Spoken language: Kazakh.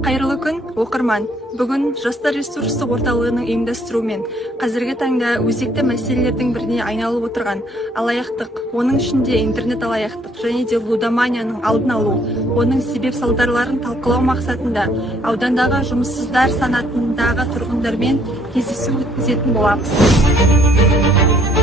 Қайырлы күн, оқырман. Бүгін Жастар ресурстық орталығының ұйымдастыруымен қазіргі таңда өзекті мәселелердің біріне айналып отырған алаяқтық, оның ішінде интернет алаяқтық және де лудоманияның алдын алу, оның себеп салдарларын талқылау мақсатында аудандағы жұмыссыздар санатындағы тұрғындармен кездесу өткізетін боламыз.